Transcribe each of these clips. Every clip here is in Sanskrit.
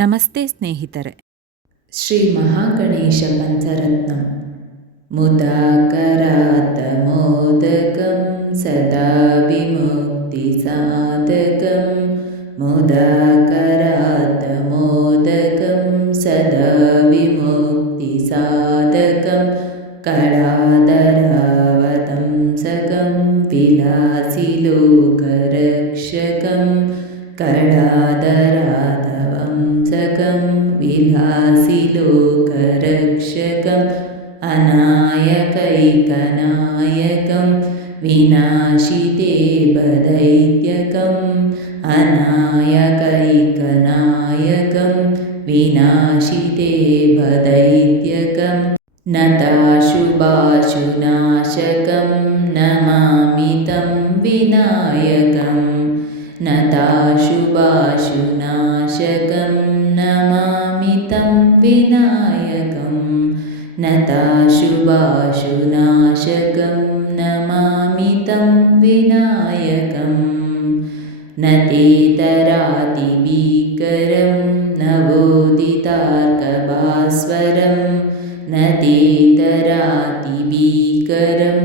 ನಮಸ್ತೆ ಸ್ನೇಹಿತರೆ ಶ್ರೀ ಮಹಾಗಣೇಶ ಪಂಚರತ್ನ ಮುದಾಕರಾತ ಮೋದಕಂ ಸದಾ ವಿಮುಕ್ತಿ ಸಾಧಕಂ ಮುದಾಕರಾತ ಮೋದಕಂ ಸದಾ ವಿಮುಕ್ತಿ ಸಾಧಕಂ कलादरावतंसकं विलासि लोकरक्षकं कलादराधवंसकं विलासि लोकरक्षकम् अनायकैकनायकं विनाशिते बदैत्यकम् अनायकैकनायकं विनाशिते बदैत्यकम् नताशुभाशुनाशकं नमामि तं विनायकं नताशुभाशुनाशकं नताशुभाशुनाशकं नमामि तं विनायकं। न तेतरातिभीकरं नवोदितार्कभास्वरम् नदीतरातिभीकरं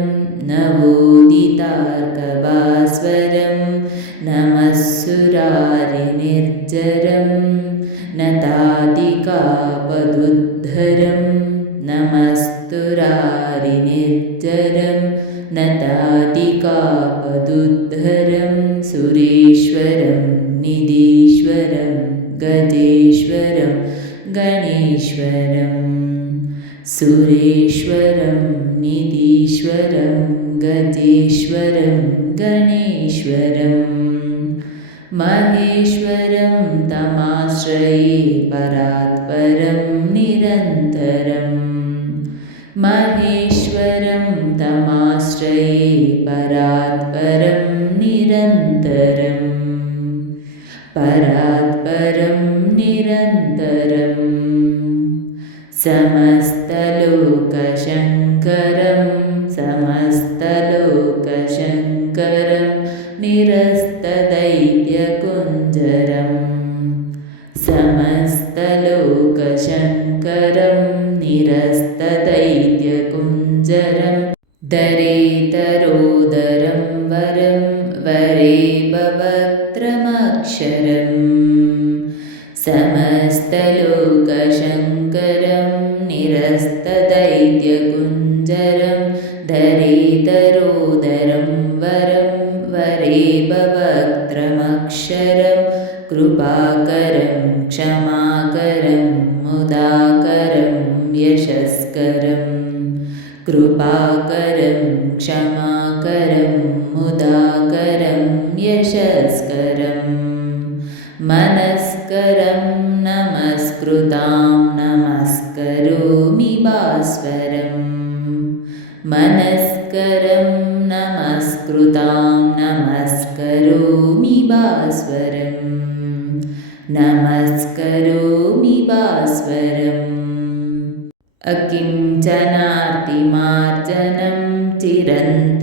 नवोदितार्कभास्वरं नमःसुरारिनिर्जरं नतादिकापदुद्धरं सुरेश्वरं निधीश्वरं गजेश्वरं गणेश्वरम् सुरेश्वरं निधीश्वरं गजेश्वरं गणेश्वरम् महेश्वरं तमाश्रये परात्परं निरन्तरम् निरन्तरम् परात्परं निरन्तरम् समस्तलोकशङ्करं समस्तलोकशङ्करं निरस्तदैत्यकुञ्जरम् वरे भवत्रमक्षरम् समस्तलोकशङ्करं निरस्तदैत्यकुञ्जरं दरेतरोदरं वरं वरे भवक्त्रमक्षरं कृपाकरं क्षमाकरं मुदाकरं यशस्करं कृपाकरं नमस्करोमि भास्वरम् नमस्करोमि भास्वरम् अकिञ्चनार्तिमार्जनं चिरन्तनोक्तिभाजनम्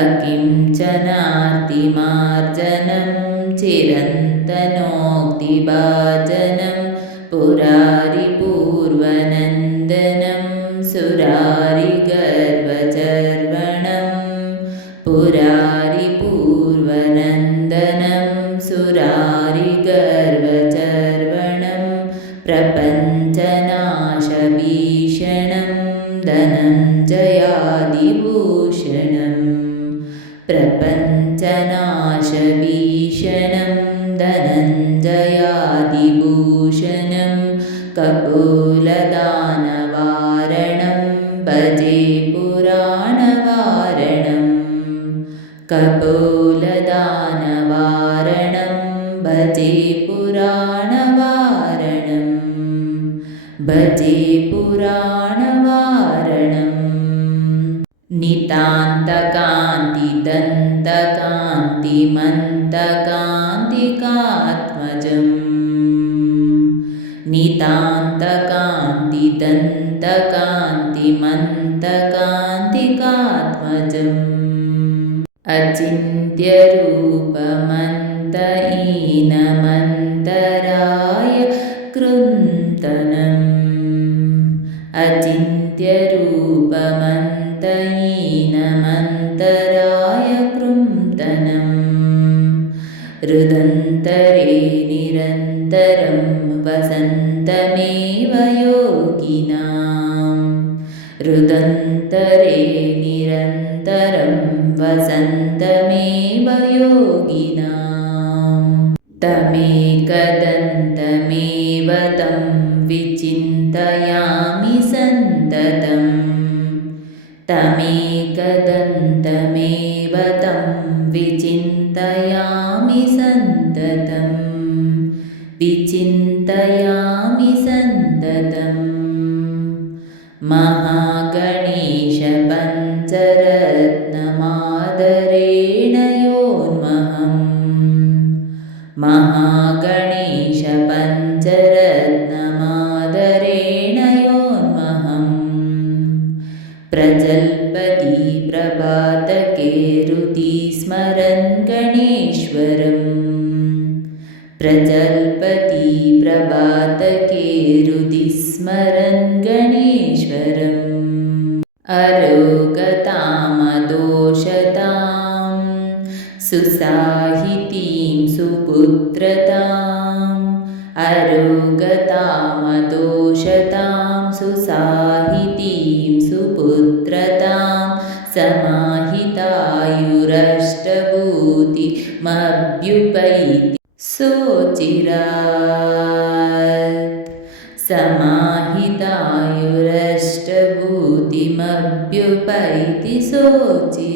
अकिञ्चनार्तिमार्जनं चिरन्तनोक्तिभाजनं पुरारिपूर्वनन्दनं प्रपञ्चनाशभीषणं धनञ्जयादिभूषणं कपोलदानवारणं भजे पुराणवारणं कपोलदानवारणं भजे पुराणवारणं भजे नितान्तकान्तिदन्तकान्तिमन्तकान्तिकात्मजम् नितान्तकान्तिदन्तकान्तिमन्तकान्तिकात्मजम् अचिन्त्यरूपमन्त ईनमन्तराय हृदन्तरे निरन्तरं वसन्तमेव योगिनाम्। हृदन्तरे निरन्तरं वसन्तमेव योगिनाम्। तमेकदन्तमेव तं विचिन्तयामि सन्ततम्। तमेकदन्तमेव तं विचिन्तयामि सन्ततम् विचिन्तयामि सन्ततम् महागणेशपञ्चरत्नमादरेण योन्महम्। महागणेशपञ्चरत्नमादरेण योन्महम्। प्रजल्पति प्रभातके हृदि स्मरन् गणेश्वरम् प्रजल्पति प्रभातके हृदि स्मरन् गणेश्वरम्। अरोगतामदोषतां सुसाहितीं सुपुत्रताम्। अरोगतामदोषतां समाहितायुरष्टभूतिमभ्युपैति सोचिरात् समाहितायुरष्टभूतिमभ्युपैति सोचिरात्